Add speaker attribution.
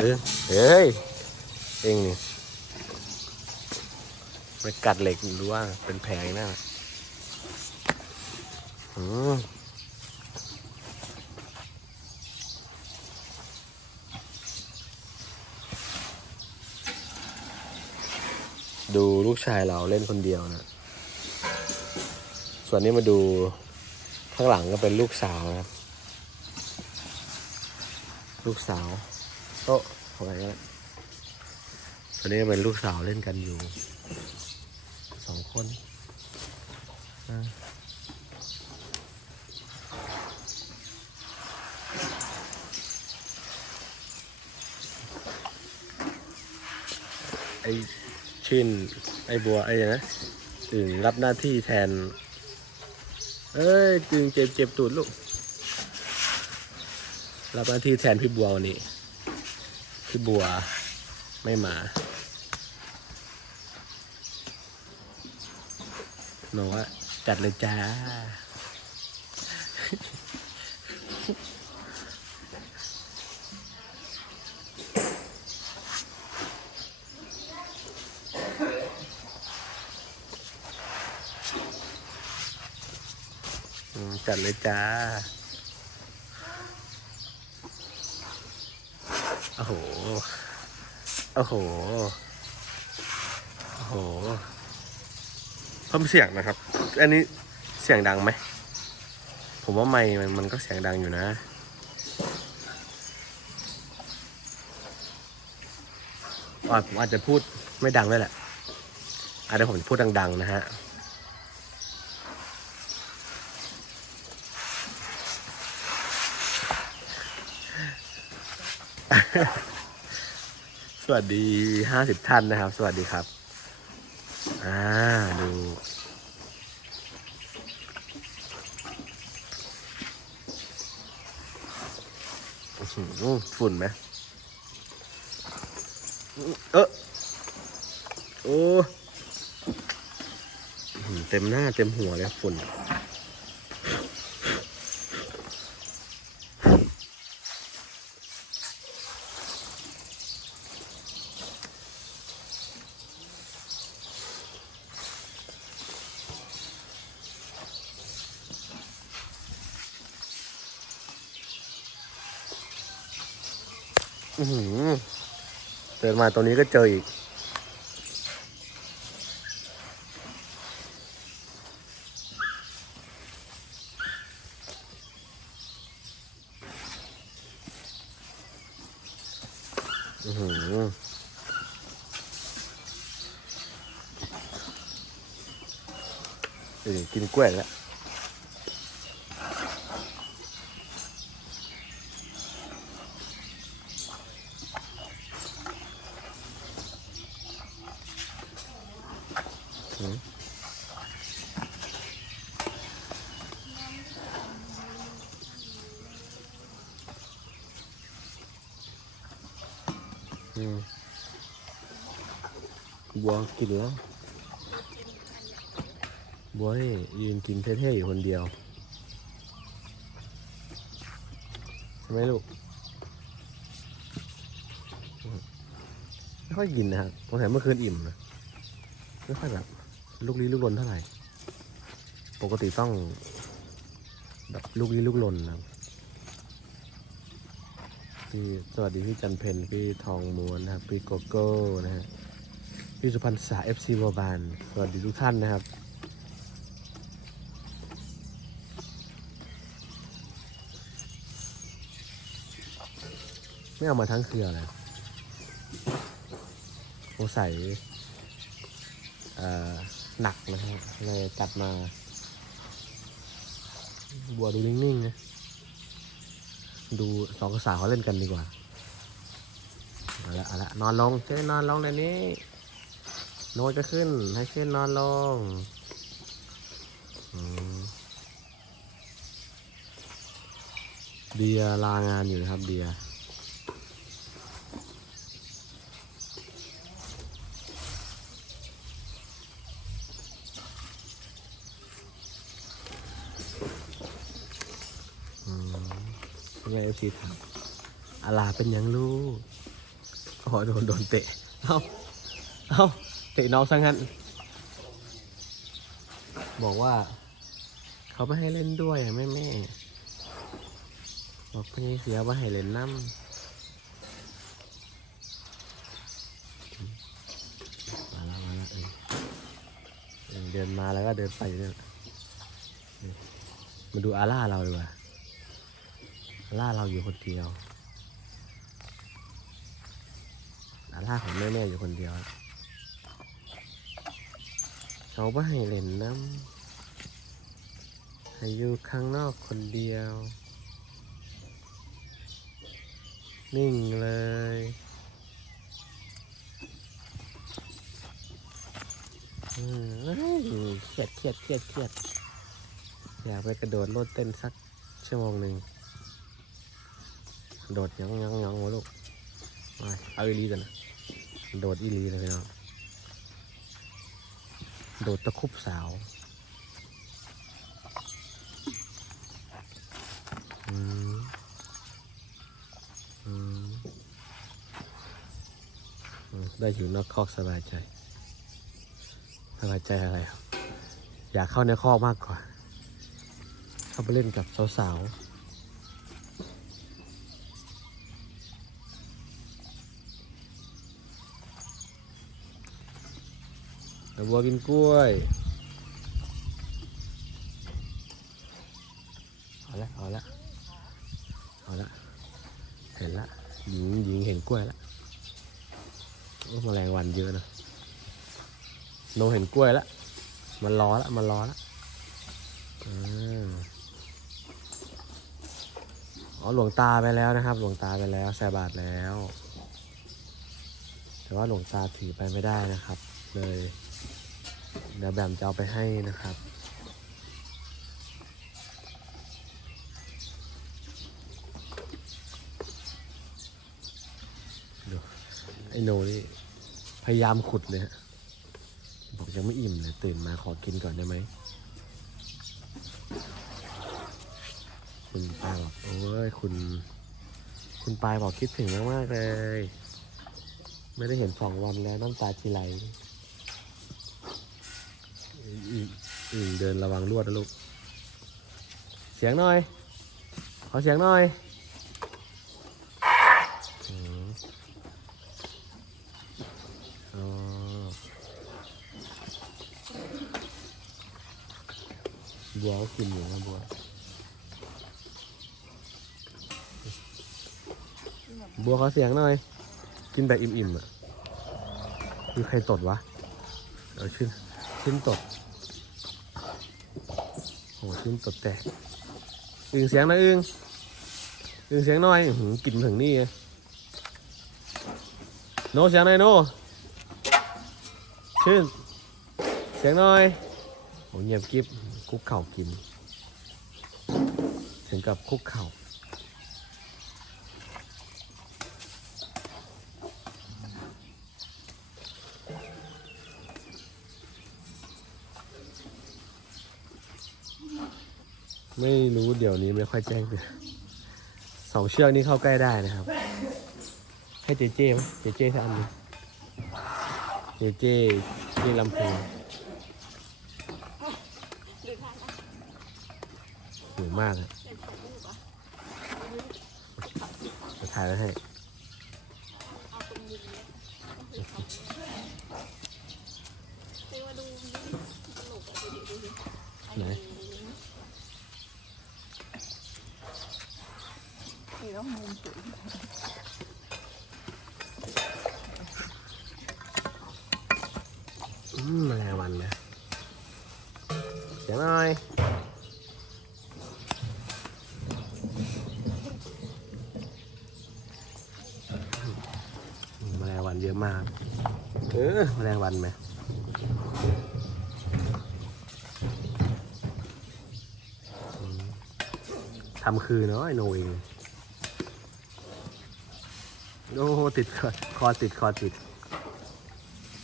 Speaker 1: เออเฮ้ย เองนี่ไปกัดเหล็กดูว่าเป็นแผลอีกนะอืมดูลูกชายเราเล่นคนเดียวนะ ส่วนนี้มาดูข้างหลังก็เป็นลูกสาวนะครับ ลูกสาวโต๊ะ ไรเงี้ยส่วนนี้เป็นลูกสาวเล่นกันอยู่สองคนไอชินไอบัว ไอ้นะถึงรับหน้าที่แทน เอ้ยจึงเจ็บเจ็บตูดลูก รับหน้าที่แทนพี่บัววันนี้ พี่บัวไม่มา หนูว่าจัดเลยจ้า จัดเลยจ้า อ้โห โอ้โห โอ้โห เพิ่มเสียงนะครับ อันนี้เสียงดังไหม ผมว่าไม่มันมันก็เสียงดังอยู่นะ อาจผมอาจจะพูดไม่ดังด้วยแหละอาจจะผมพูดดัง ๆ นะฮะ สวัสดีห้าสิบท่านนะครับ สวัสดีครับ อ่า ดู ฝุ่นไหมเออโอ้ เต็มหน้าเต็มหัวเลยฝุ่น เดินมาตรงนี้ก็เจออีก อือหือเดี๋ยกินกล้วยแล้ว อืม บัวกินแล้วบัวนี่ยืนกินเท่ๆอยู่คนเดียวใช่ไหมลูกไม่ค่อยกินนะครับสงสัยเมื่อคืนอิ่มนะไม่ค่อยแบบลูกลี้ลูกลนเท่าไหร่ ปกติต้องแบบลูกลี้ลูกลนนะ พี่สวัสดีพี่จันเพนพี่ทองม้วนนะครับ พี่โกโก้นะฮะพี่สุพรรณษาเอฟซีบัวบาน สวัสดีทุกท่านนะครับ ไม่เอามาทั้งเครือเลยสงสัยหนักนะฮะเลยตัดมา บัวดูนิ่งๆนะ ดูสองสาวเขาเล่นกันดีกว่าเอาละเอาละนอนลงเช่นนอนลงเดี๋ยวนี้โน้ตก็ขึ้นให้เช่นนอนลงเบียลางานอยู่นะครับเบีย อืมเป็นไงเอฟซีถามอาลาเป็นยังลูกอ๋อโดนโดนเตะ เอาเอาเตะน้องซะงั้น บอกว่า เขาไม่ให้เล่นด้วยแม่แม่บอกพี่เสียว่าให้เล่นน้ำมาแล้วมาแล้วเออเดินมาแล้วก็เดินไปเนี่ยมาดูอาร่าเราดีกว่า อาร่าเราอยู่คนเดียวอาล่าของแม่แม่ๆอยู่คนเดียว เขาไม่ให้เล่นน้ำให้อยู่ข้างนอกคนเดียว นิ่งเลยอืมเอ้ยเครียดเครียดเครียดเครียดอยากไปกระโดดโลดเต้นสักชั่วโมงหนึ่ง โดดยังยังยังวะลูกไปเอาอีลีกันนะโดดอีลีเลยพี่น้องโดดตะคุบสาวอืมอืมอืมได้อยู่นอกคอกสบายใจ สบายใจอะไรครับ อยากเข้าในคอกมากกว่า เข้าไปเล่นกับสาวๆ แต่บัวกินกล้วยเอาละเอาละเอาละเห็นละหญิงหญิงเห็นกล้วยละโอ้แมลงวันเยอะนะโนเห็นกล้วยละมันรอละมันรอละอ๋อหลวงตาไปแล้วนะครับ หลวงตาไปแล้วใส่บาตรแล้ว แต่ว่าหลวงตาถือไปไม่ได้นะครับ เลย เดี๋ยวแบมจะเอาไปให้นะครับ ดู ไอโนนี่พยายามขุดเลยฮะบอกยังไม่อิ่มเลย ตื่นมาขอกินก่อนได้ไหมคุณปายบอกโอ้ยคุณ คุณปายบอกคิดถึงมากๆเลย ไม่ได้เห็นสองวันแล้วน้ำตาทีไหล อืมอืมเดินระวังลวดนะลูก เสียงหน่อย ขอเสียงหน่อยบัวก็กินอยู่นะบัวบัวขอเสียงหน่อย กินแบบอิ่มๆอะมีใครตดวะ เออชื่น ชื่นตดโอ้ชื่นตดแตกอึงเสียงนะอึงอึงเสียงน่อยหืกลิ่นถึงนี่โนเสียงหน่อยโนชื่น เสียงน่อยโอ้เงียบกิ๊บคุกเข่ากิน ถึงกับคุกเข่า ไม่รู้เดี๋ยวนี้ไม่ค่อยแจ้งเตือนสองเชือกนี้เข้าใกล้ได้นะครับ ให้เจเจไหมเจเจสักอันหนึงเจเจที่ลำพูนหิวมากเลยจะถ่ายไว้ให้ ไหน
Speaker 2: นี่ต้องมุมสูง
Speaker 1: อืมแมลงวันเลยเสียงหน่อยแมลงวันเยอะมาก เออแมลงวันไหมอืมทำคือเนาะไอโนเอง โอ้โหติดคอคอติดคอติด